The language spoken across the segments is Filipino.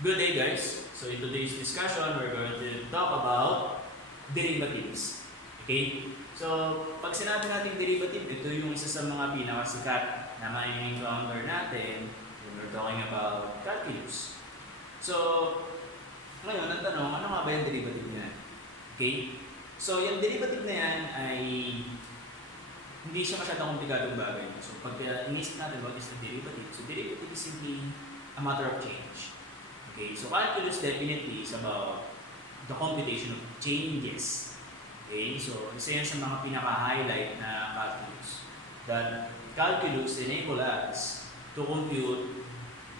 Good day, guys. So in today's discussion, we're going to talk about derivatives. Okay? So, pag sinabi natin derivative, ito yung isa sa mga pinakasikat na may encounter natin when we're talking about calculus. So, ngayon, ang tanong, ano nga ba yung derivative na yan? Okay? So, yung derivative na yan ay hindi siya masyadong komplikadong bagay. So, pag inisip natin what is the derivative, so derivative is simply a matter of change. Okay, so calculus definitely is about the computation of changes. Okay, so isa yan sa mga pinaka-highlight na calculus. That calculus enable us to compute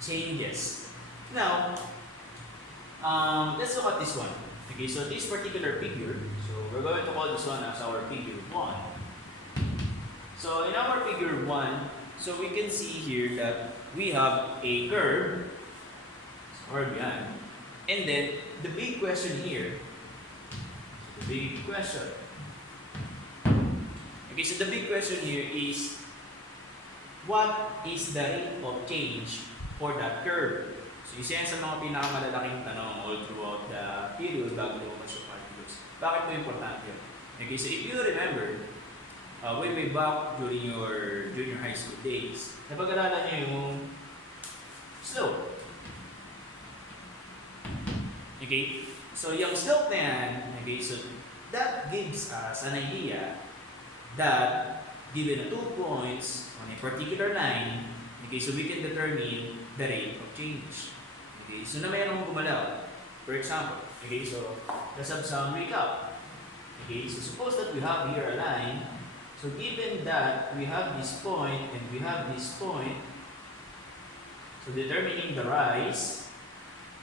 changes. Now, let's look at this one. Okay, so this particular figure, so we're going to call this one as our figure 1. So in our figure 1, so we can see here that we have a curve or beyond. And then, the big question here, okay, so the big question here is, what is the rate of change for that curve? So, isa yan sa mga pinakamalalaking tanong all throughout the period bago lumabas yung calculus. Bakit po importante yun? Okay, so if you remember, way back during your junior high school days, napag-aralan niyo yung slope. Okay? So, yung slope na yan, okay, so that gives us an idea that given 2 points on a particular line, okay, so we can determine the rate of change. Okay, so na mayroong gumalaw. For example, okay, so let's have some recap. Okay, so suppose that we have here a line. So given that we have this point and we have this point, so determining the rise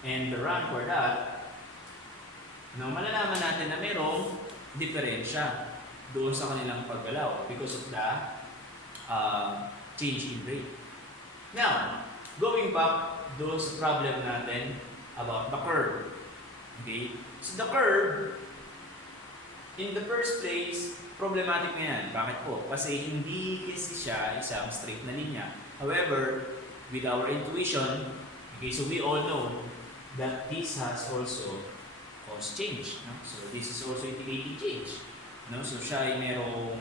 and the run for that, now malalaman natin na mayroong diferensya doon sa kanilang paggalaw because of the change in rate. Now, going back doon sa problem natin about the curve. Okay? So the curve, in the first place, problematic na yan. Bakit po? Kasi hindi kasi siya isang straight na linya. However, with our intuition, okay, so we all know that this has also caused change. No? So this is also indicating change. No? So siya ay merong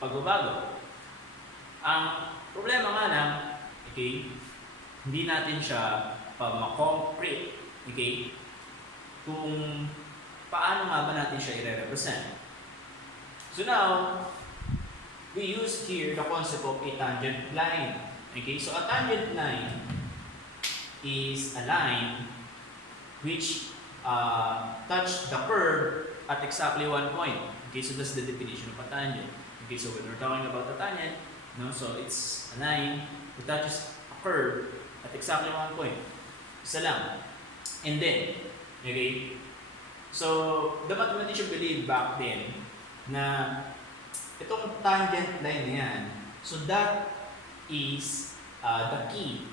pagbabago. Ang problema nga lang, okay, hindi natin siya ma-concrete, okay, kung paano nga ba natin siya i-represent. So now, we use here the concept of a tangent line. Okay, so a tangent line is a line which touch the curve at exactly 1 point. Okay, so that's the definition of a tangent. Okay, so when we're talking about a tangent, no, so it's a line that touches a curve at exactly 1 point. Isa lang. And then, okay, so the mathematician believed back then na itong tangent line na yan, so that is the key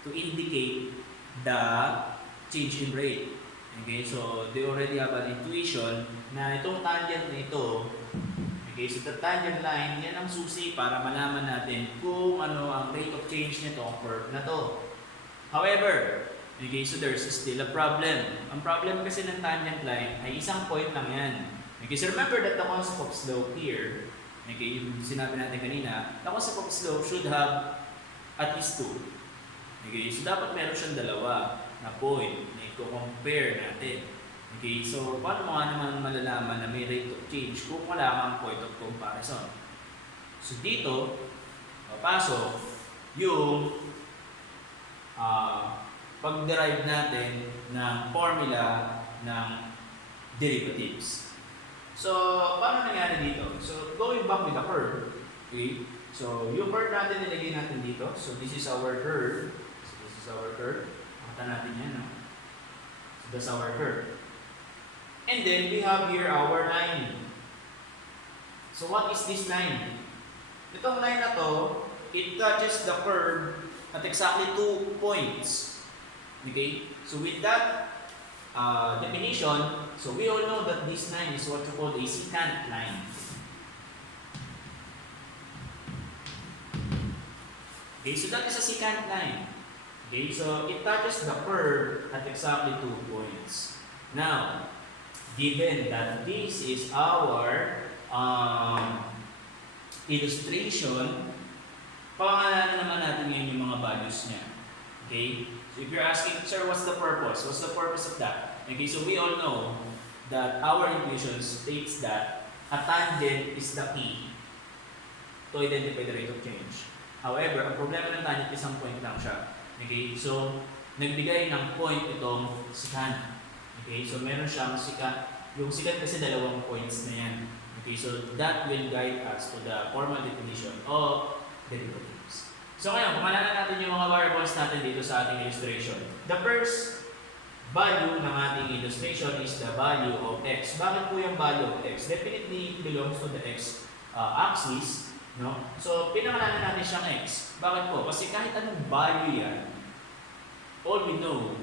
to indicate the change in rate. Okay, so they already have an intuition na itong tangent na ito, okay, so the tangent line, yan ang susi para malaman natin kung ano ang rate of change nito, ang curve na to. However, okay, so there's still a problem. Ang problem kasi ng tangent line ay isang point lang yan. Okay, so remember that the concept of slope here, okay, yung sinabi natin kanina, the concept of slope should have at least 2. Okay, so dapat meron siyang dalawa na point na i-compare natin. Okay, so paano mo nga naman malalaman na may rate of change kung wala kang point of comparison? So dito, papasok yung pag-derive natin ng formula ng derivatives. So, paano nangyari dito? So, going back with the curve, okay? So, yung curve natin nilagay natin dito. So, this is our curve. So, this is our curve. Makita natin yan, no? So, that's our curve. And then, we have here our line. So, what is this line? Itong line na to, it touches the curve at exactly 2 points. Okay? So, with that definition, so we all know that this line is what you call a secant line. Okay, so that is a secant line. Okay, so it touches the curve at exactly 2 points. Now, given that this is our illustration, pangalanan naman natin ngayon yung mga values niya. Okay? So if you're asking, sir, what's the purpose? What's the purpose of that? Okay, so we all know that our intuition states that a tangent is the key to identify the rate of change. However, ang problema ng tangent, isang point lang siya. Okay, so nagbigay ng point itong sikan. Okay, so meron siyang sikat. Yung sikat kasi 2 points na yan. Okay, so that will guide us to the formal definition of derivatives. So ngayon, pangalanan natin yung mga variables natin dito sa ating illustration. The first value ng ating illustration is the value of x. Bakit po yung value of x? Definitely it belongs to the x axis. No? So, pinangalanan natin siyang x. Bakit po? Kasi kahit anong value yan, all we know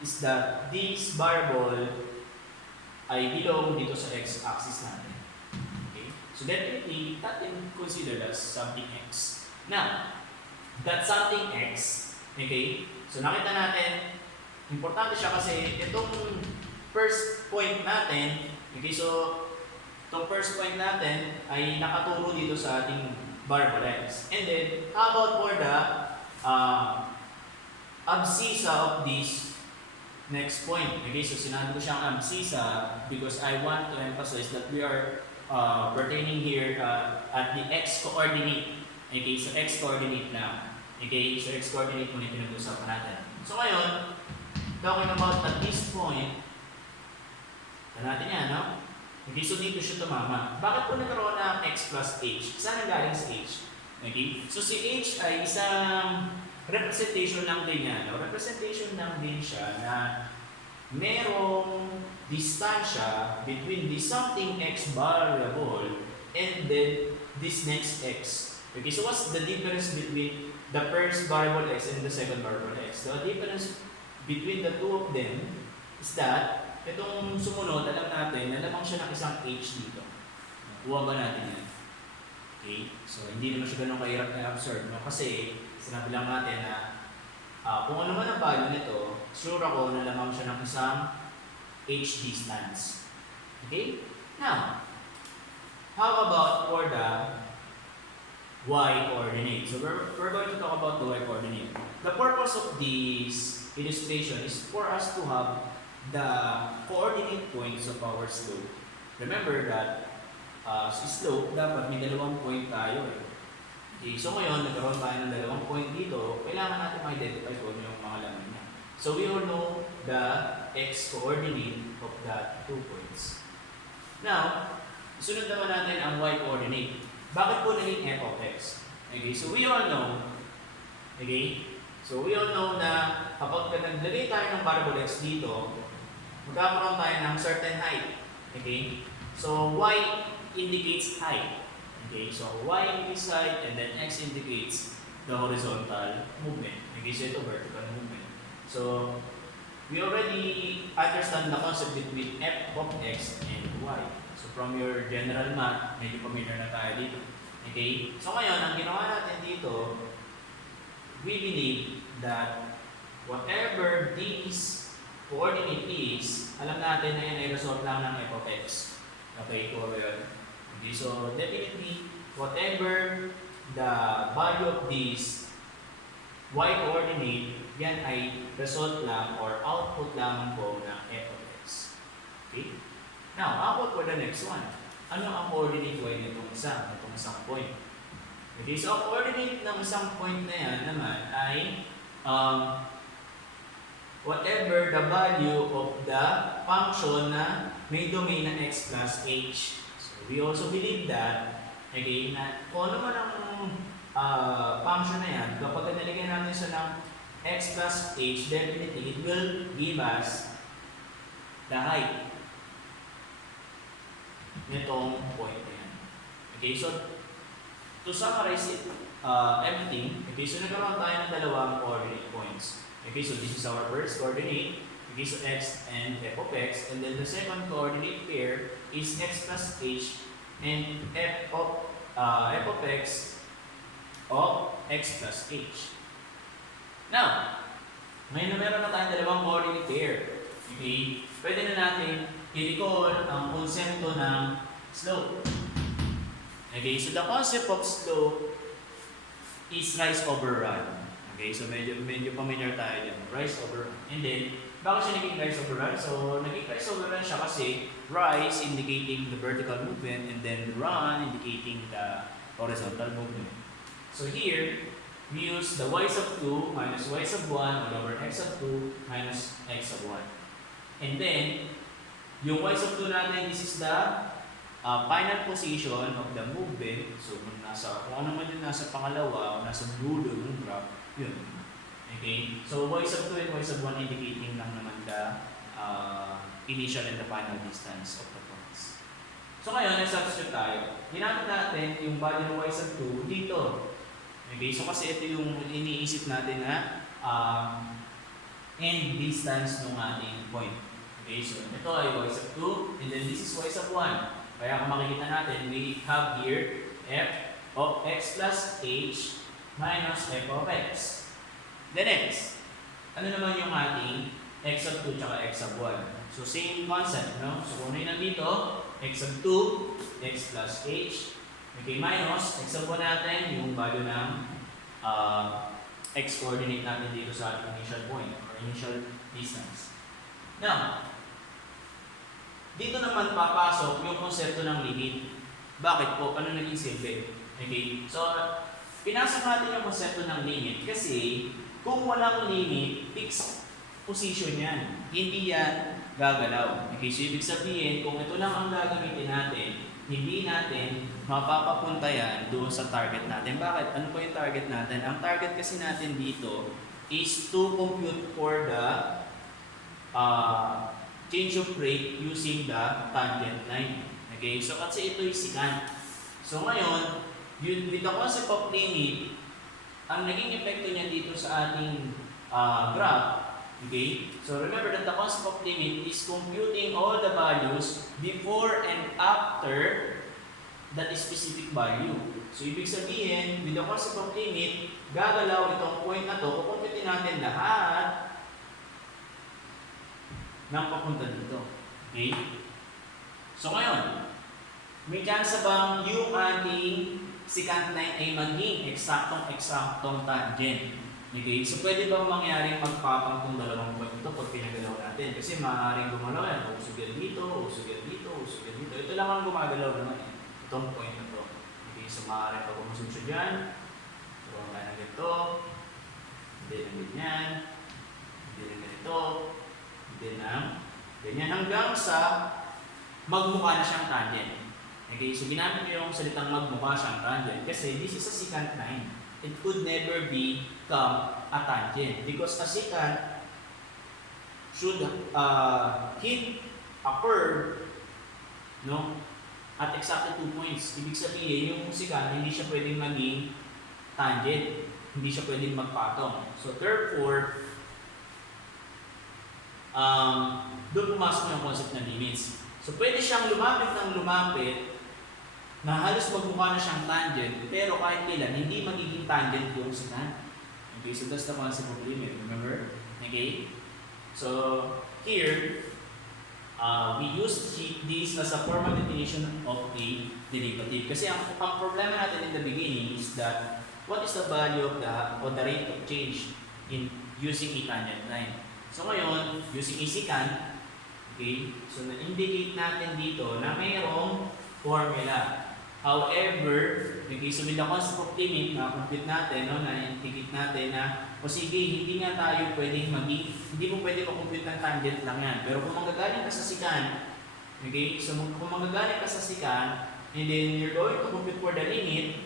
is that this variable ay belong dito sa x-axis natin. Okay? So, definitely, that can considered as something x. Now, that something x, okay? So, nakita natin, importante siya kasi itong first point natin, okay, so itong first point natin ay nakaturo dito sa ating variable x. And then, how about for the abscissa of this next point? Okay, so sinabi ko siyang abscissa because I want to emphasize that we are pertaining here at the x-coordinate. Okay, so x-coordinate na. Okay, so x-coordinate muna yung pinag-usapan natin. So ngayon, talking about at this point, natin yan, no? Okay, so dito siya tumama. Bakit po nagkaroon ng x plus h? Saan nanggaling sa h? Okay, so si h ay isang representation lang din niya, no? Representation lang din siya na merong distansya between this something x variable and then this next x. Okay, so what's the difference between the first variable x and the second variable x? The difference between the two of them is that itong sumunod, alam natin, nalamang siya ng isang h dito. Kuha ba natin yan? Okay, so hindi naman siya ganun kahirap na observe, no? Kasi sinabi lang natin na kung ano man ang value nito, sure ako na lamang siya ng isang h distance. Okay? Now, how about for the y coordinate? So we're going to talk about the y coordinate. The purpose of this illustration is for us to have the coordinate points of our slope. Remember that sa slope, dapat may 2 point tayo eh. Okay, so ngayon, nagkaroon tayo ng 2 point dito, kailangan natin ma-identify kung ano yung mga laman niya. So we all know the x-coordinate of that 2 points. Now, sunod naman natin ang y-coordinate. Bakit po naging f of x? Okay, so we all know, okay, so we all know na kapag naglagay tayo ng variable x dito, magkakaroon tayo ng certain height. Okay? So, y indicates height. Okay? So, y indicates height and then x indicates the horizontal movement. Okay? So, ito vertical movement. So, we already understand the concept between f of x and y. So, from your general math, medyo familiar na tayo dito. Okay? So, ngayon, ang ginawa natin dito, we believe that whatever these coordinate is, alam natin na yan ay result lang ng f of x. Okay, ito yun. Okay, so definitely, whatever the value of this y coordinate, yan ay result lang or output lang po ng f of x. Okay? Now, output for the next one. Ano ang coordinate y nitong isang point? Okay, so ang coordinate ng isang point na yan naman ay whatever the value of the function na may domain na x plus h. So we also believe that, okay, na kung ano man ang function na yan, kapag nalagyan natin siya ng x plus h, definitely it will give us the height nitong point na yan. Okay, so to summarize it, everything, okay, so nagkaroon tayo ng 2 coordinate points. Okay, so this is our first coordinate, okay, so x and f of x, and then the second coordinate pair is x plus h and f of x of x plus h. Now, Ngayon na meron na tayong dalawang coordinate pair. Okay? Pwede na natin i-recall ang konsepto ng slope. Okay, so the concept of slope is rise over run. Okay, so medyo familiar tayo dyan. Rise over run. And then, bakit siya naging rise over run? So, naging rise over run siya kasi rise indicating the vertical movement and then run indicating the horizontal movement. So here, we use the y sub 2 minus y sub 1 all over x sub 2 minus x sub 1. And then, yung y sub 2 natin, this is the final position of the movement. So, kung ano man yung nasa pangalawa o nasa dulo ng graph, yun. Okay? So, y sub 2 and y sub 1 indicating lang naman the initial and the final distance of the points. So, ngayon, nag-substitute tayo. Ginamit natin yung value ng y sub 2 dito. Okay? So, kasi ito yung iniisip natin na end distance ng ating point. Okay? So, ito ay y sub 2 and then this is y sub 1. Kaya kung makikita natin, we have here f of x plus h minus f of x. Then next, ano naman yung ating x sub 2 tsaka x sub 1? So same concept, no? So kung ano yung nandito, x sub 2, x plus h, okay, minus x sub 1 natin, yung value ng x coordinate natin dito sa ating initial point or initial distance. Now, dito naman papasok yung konsepto ng limit. Bakit po? Ano naging simple? Okay? So, pinasok natin yung konsepto ng limit kasi kung walang limit, fixed position yan. Hindi yan gagalaw. Okay? So, ibig sabihin, kung ito lang ang gagamitin natin, hindi natin mapapapunta yan doon sa target natin. Bakit? Ano po yung target natin? Ang target kasi natin dito is to compute for the change of rate using the tangent line. Okay? So, kasi ito yung secant. So, ngayon, with the concept of limit, ang naging epekto niya dito sa ating graph, okay? So, remember that the concept of limit is computing all the values before and after that specific value. So, ibig sabihin, with the concept of limit, gagalaw itong point na to, kukumputin natin lahat ng papunta dito. Okay? So ngayon, may chance bang yung ating secant line ay maging eksaktong tangent? Okay? So pwede bang mangyaring magpapang itong dalawang point ito pag pinagalaw natin? Kasi maaaring gumalaw yan. Usog yan dito, usog yan dito, usog yan dito. Ito lang ang gumagalaw naman eh. Itong point na to. Okay? So maaaring pag umusog siya dyan, turuan tayo ng ganito, hindi na ganyan, hindi na ganito, then ganyan hanggang sa magmukha na siyang tangent. Okay, so ginamit ko yung salitang magmukha siyang tangent kasi this is a secant line. It could never become a tangent because a secant should hit a curve, no, at exactly 2 points. Ibig sabihin, yung secant hindi siya pwedeng maging tangent, hindi siya pwedeng magpatong. So therefore, doon pumasok yung concept ng limits. So, pwede siyang lumapit na halos magmukha na siyang tangent, pero kahit kailan, hindi magiging tangent yung secant. Okay, so that's the concept of limit, remember? Okay? So, here, we use this as a formal definition of a derivative. Kasi ang problema natin in the beginning is that what is the value of the rate of change in using a tangent line? So ngayon, using a secant, okay, so na-indicate natin dito na mayroong formula. However, okay, so with the concept of limit, na-compute natin, no, na-indicate natin na, o sige, hindi nga tayo pwedeng hindi mo pwede makompute ng tangent lang yan. Pero kung manggagaling ka sa secant, okay, so kung manggagaling ka sa secant, and then you're going to compute for the limit,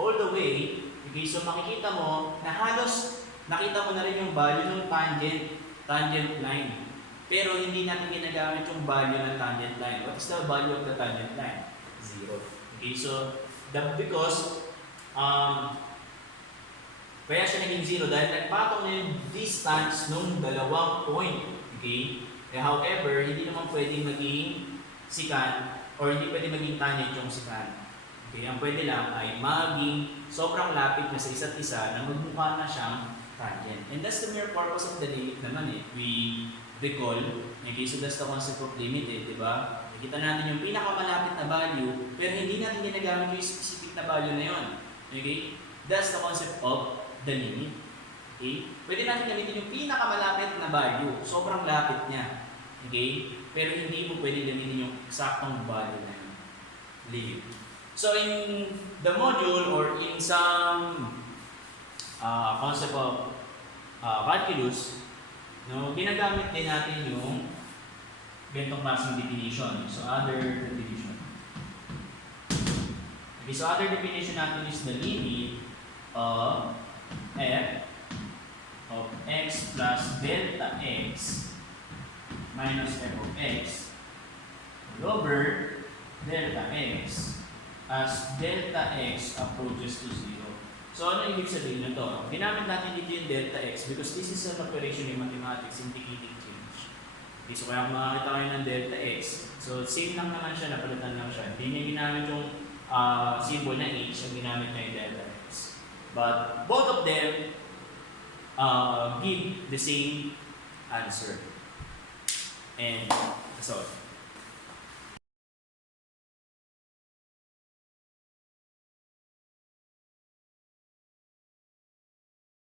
all the way, okay, so makikita mo na halos nakita mo na rin yung value ng tangent line. Pero hindi natin ginagamit yung value ng tangent line. What is the value of the tangent line? 0. Okay, so because kaya siya naging 0 dahil nagpatong na yung distance ng dalawang point. Okay? However, hindi naman pwedeng maging secant or hindi pwedeng maging tangent yung secant. Okay, ang pwede lang ay maging sobrang lapit na sa isa't isa na magmukha na siyang tangent. And that's the mere purpose of the limit naman eh. We recall, okay, so that's the concept of limit eh, di ba? Nakita natin yung pinakamalapit na value, pero hindi natin ginagamit yung specific na value na yun. Okay? That's the concept of the limit. Okay? Pwede natin gamitin yung pinakamalapit na value. Sobrang lapit niya. Okay? Pero hindi mo pwede gamitin yung eksaktong value na yun. Limit. So in the module or in some concept of calculus, no, ginagamit din natin yung ganitong klaseng definition. So other definition. Okay, so other definition natin is the limit of f of x plus delta x minus f of x over delta x as delta x approaches to 0. So ano ibig sabihin nito? Ginamit natin dito yung delta x because this is an operation in mathematics, indicating change. Okay, so kaya kung makakita kayo ng delta x, so same lang naman siya, napalitan lang siya. Hindi niya ginamit yung symbol na h, ang ginamit niya yung delta x. But both of them give the same answer. And that's all.